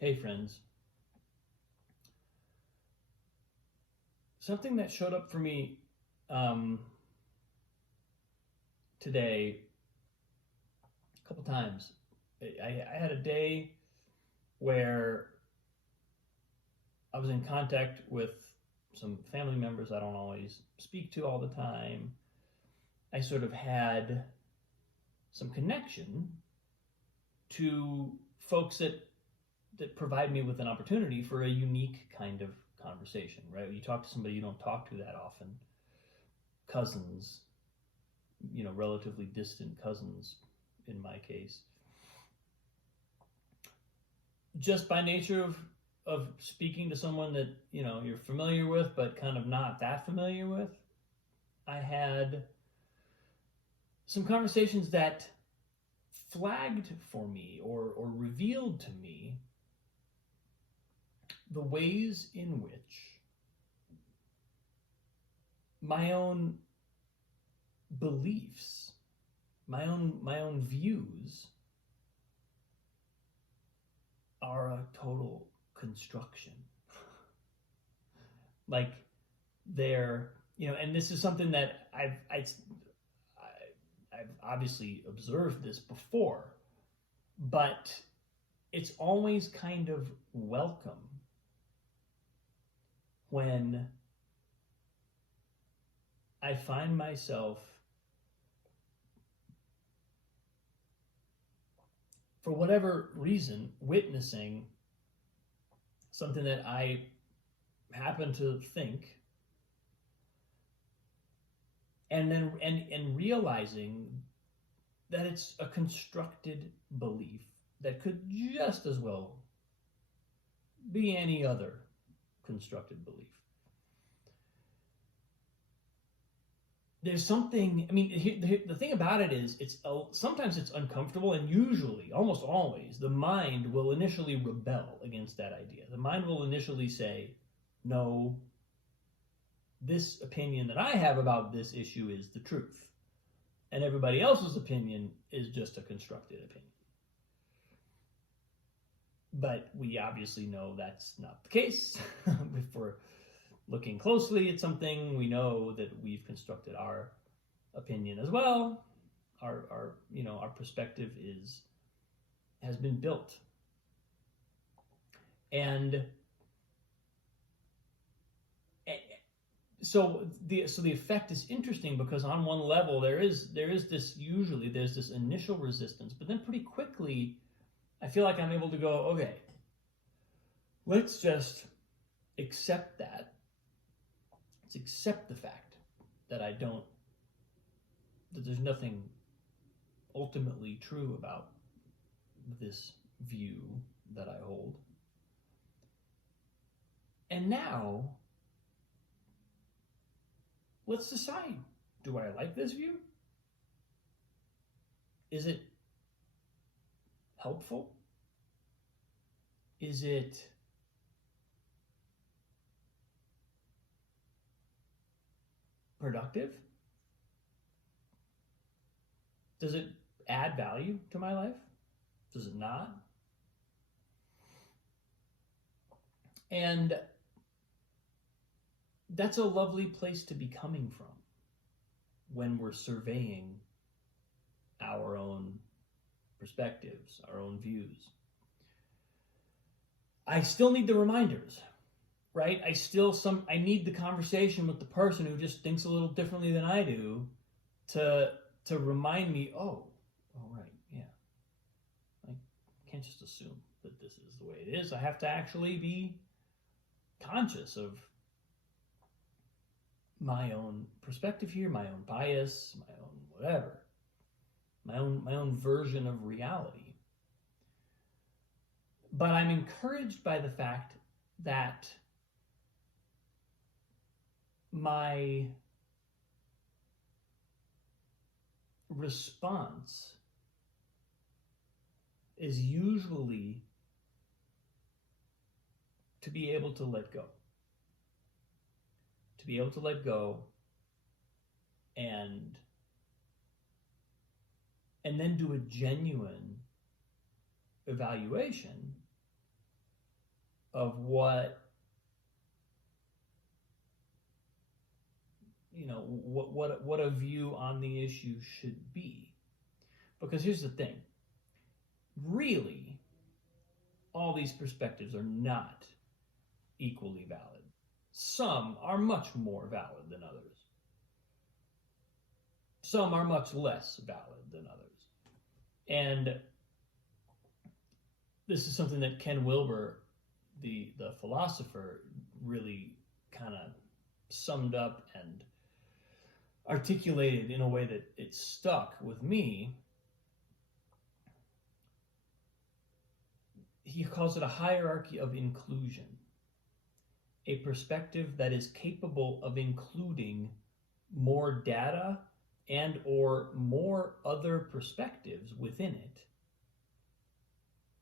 Hey friends, something that showed up for me um, today a couple times. I had a day where I was in contact with some family members I don't always speak to all the time. I sort of had some connection to folks that provide me with an opportunity for a unique kind of conversation, right? You talk to somebody you don't talk to that often, cousins, relatively distant cousins in my case, just by nature of speaking to someone that you're familiar with but kind of not that familiar with. I had some conversations that flagged for me or revealed to me the ways in which my own beliefs, my own views are a total construction. Like they're, and this is something that I've obviously observed this before, but it's always kind of welcome when I find myself, for whatever reason, witnessing something that I happen to think, and then and realizing that it's a constructed belief that could just as well be any other constructed belief. There's something, the thing about it is, sometimes it's uncomfortable, and usually, almost always, the mind will initially rebel against that idea. The mind will initially say, no, this opinion that I have about this issue is the truth, and everybody else's opinion is just a constructed opinion. But we obviously know that's not the case. If we're looking closely at something, we know that we've constructed our opinion as well. Our perspective has been built. And so the effect is interesting, because on one level there's this initial resistance, but then pretty quickly I feel like I'm able to go, okay, let's just accept that. Let's accept the fact that there's nothing ultimately true about this view that I hold. And now, let's decide, do I like this view? Is it helpful? Is it productive? Does it add value to my life? Does it not? And that's a lovely place to be coming from when we're surveying our own perspectives, our own views. I still need the reminders, right? I need the conversation with the person who just thinks a little differently than I do to remind me, oh, right, yeah. I can't just assume that this is the way it is. I have to actually be conscious of my own perspective here, my own bias, my own whatever, my own version of reality. But I'm encouraged by the fact that my response is usually to be able to let go. To be able to let go and then do a genuine evaluation of what what a view on the issue should be. Because here's the thing, really, all these perspectives are not equally valid. Some are much more valid than others. Some are much less valid than others. And this is something that Ken Wilber, the philosopher, really kind of summed up and articulated in a way that it stuck with me. He calls it a hierarchy of inclusion, a perspective that is capable of including more data and or more other perspectives within it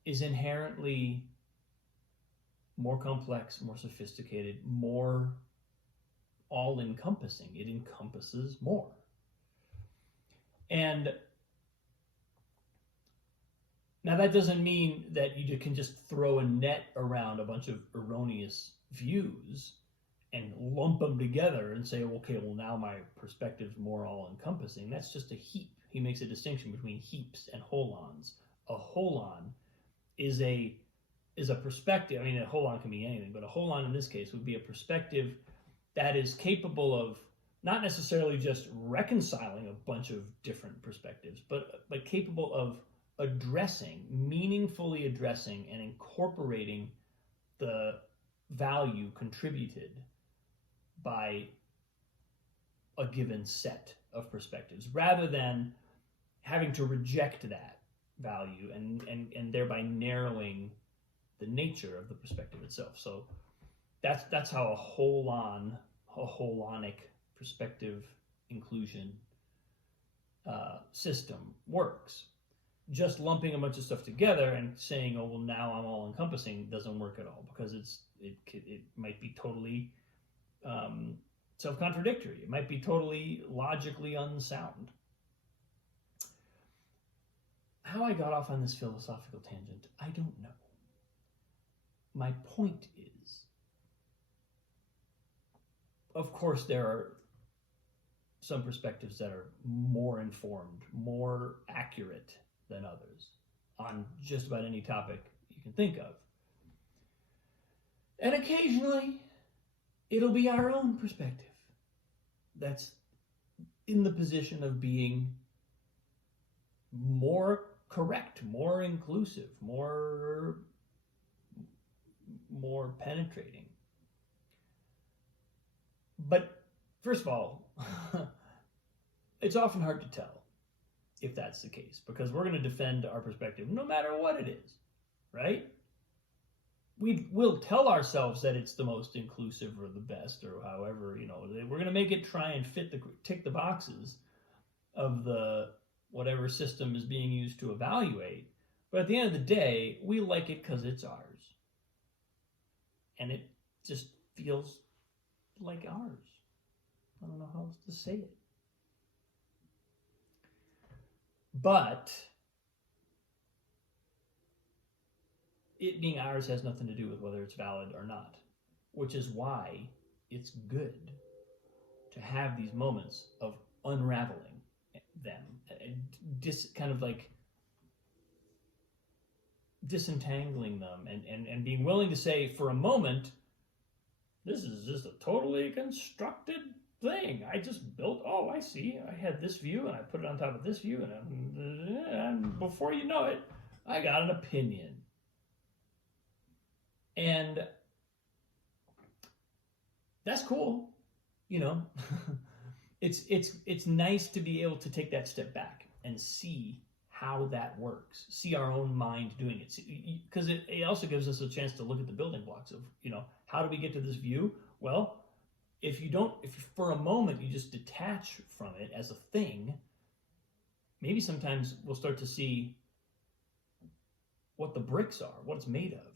is inherently more complex, more sophisticated, more all-encompassing. It encompasses more. And now that doesn't mean that you can just throw a net around a bunch of erroneous views and lump them together and say, okay, well, now my perspective's more all-encompassing. That's just a heap. He makes a distinction between heaps and holons. A holon is a perspective. I mean, a holon can be anything, but a holon in this case would be a perspective that is capable of not necessarily just reconciling a bunch of different perspectives, but capable of meaningfully addressing and incorporating the value contributed by a given set of perspectives, rather than having to reject that value and thereby narrowing the nature of the perspective itself. So that's how a holonic perspective inclusion system works. Just lumping a bunch of stuff together and saying, oh, well, now I'm all encompassing doesn't work at all, because it might be totally self-contradictory. It might be totally logically unsound. How I got off on this philosophical tangent, I don't know. My point is, of course, there are some perspectives that are more informed, more accurate than others on just about any topic you can think of. And occasionally, it'll be our own perspective that's in the position of being more correct, more inclusive, more penetrating. But first of all, it's often hard to tell if that's the case, because we're going to defend our perspective no matter what it is, right? We will tell ourselves that it's the most inclusive or the best, or however, we're going to make it try and tick the boxes of the whatever system is being used to evaluate. But at the end of the day, we like it because it's ours. And it just feels like ours. I don't know how else to say it. But it being ours has nothing to do with whether it's valid or not, which is why it's good to have these moments of unraveling them, kind of like disentangling them, and being willing to say, for a moment, this is just a totally constructed thing. I just built, I see, I had this view and I put it on top of this view, and before you know it, I got an opinion. And that's cool, it's nice to be able to take that step back and see how that works, see our own mind doing it, because it also gives us a chance to look at the building blocks of, how do we get to this view? Well, if for a moment you just detach from it as a thing, maybe sometimes we'll start to see what the bricks are, what it's made of,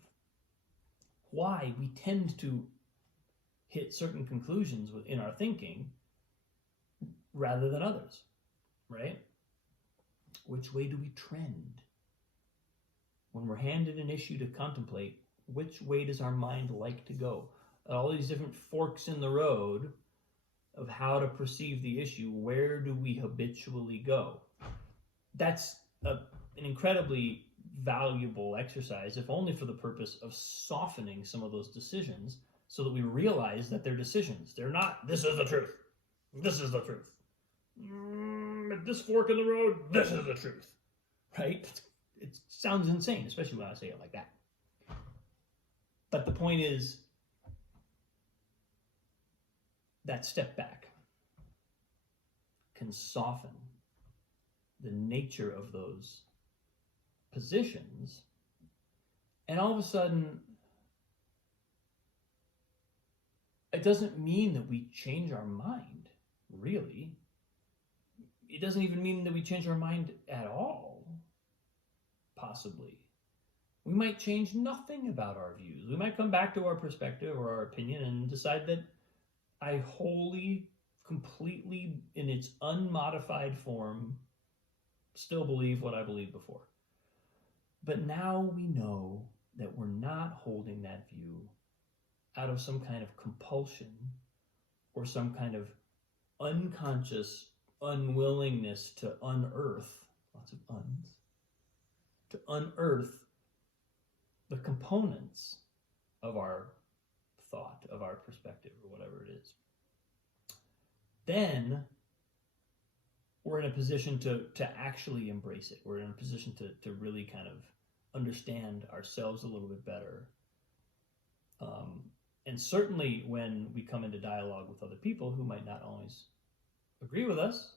why we tend to hit certain conclusions in our thinking rather than others, right? Which way do we trend? When we're handed an issue to contemplate, Which way does our mind like to go? All these different forks in the road of how to perceive the issue. Where do we habitually go? That's an incredibly valuable exercise, if only for the purpose of softening some of those decisions so that we realize that they're decisions. They're not, this is the truth. This is the truth. At this fork in the road, this is the truth. Right? It sounds insane, especially when I say it like that. But the point is, that step back can soften the nature of those positions, and all of a sudden, it doesn't mean that we change our mind, really. It doesn't even mean that we change our mind at all, possibly. We might change nothing about our views. We might come back to our perspective or our opinion and decide that I wholly, completely, in its unmodified form, still believe what I believed before. But now we know that we're not holding that view out of some kind of compulsion or some kind of unconscious unwillingness to unearth, lots of uns, to unearth the components of our thought, of our perspective, or whatever it is. Then we're in a position to actually embrace it. We're in a position to really kind of understand ourselves a little bit better. And certainly when we come into dialogue with other people who might not always agree with us,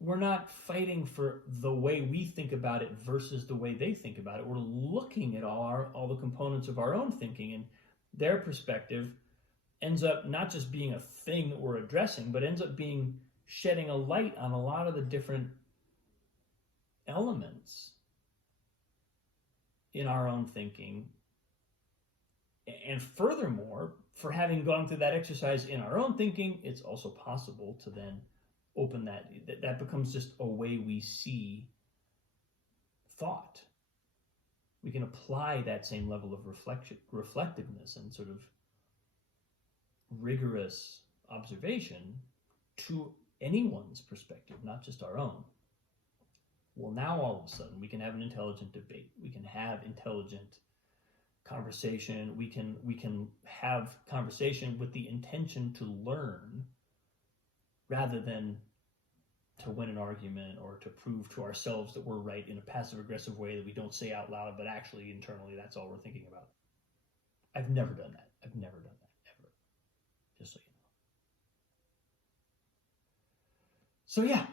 we're not fighting for the way we think about it versus the way they think about it. We're looking at all the components of our own thinking, and their perspective ends up not just being a thing that we're addressing, but ends up being shedding a light on a lot of the different elements in our own thinking. And furthermore, for having gone through that exercise in our own thinking, it's also possible to then open that becomes just a way we see thought. We can apply that same level of reflectiveness and sort of rigorous observation to anyone's perspective, not just our own. Well, now all of a sudden we can have an intelligent debate. We can have intelligent conversation. We can have conversation with the intention to learn rather than to win an argument or to prove to ourselves that we're right in a passive-aggressive way that we don't say out loud, but actually internally that's all we're thinking about. I've never done that. I've never done that, ever. Just so you know. So yeah,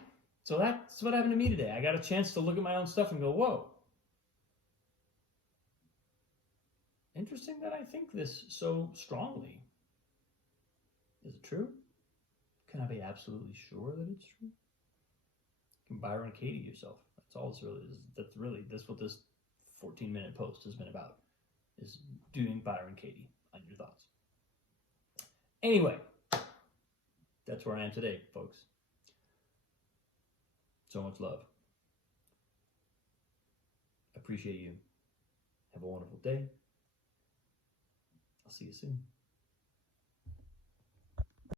so that's what happened to me today. I got a chance to look at my own stuff and go, whoa. Interesting that I think this so strongly. Is it true? Can I be absolutely sure that it's true? You can Byron Katie yourself. That's all this really is. That's what this 14-minute post has been about, is doing Byron Katie on your thoughts. Anyway, that's where I am today, folks. So much love. Appreciate you. Have a wonderful day. I'll see you soon.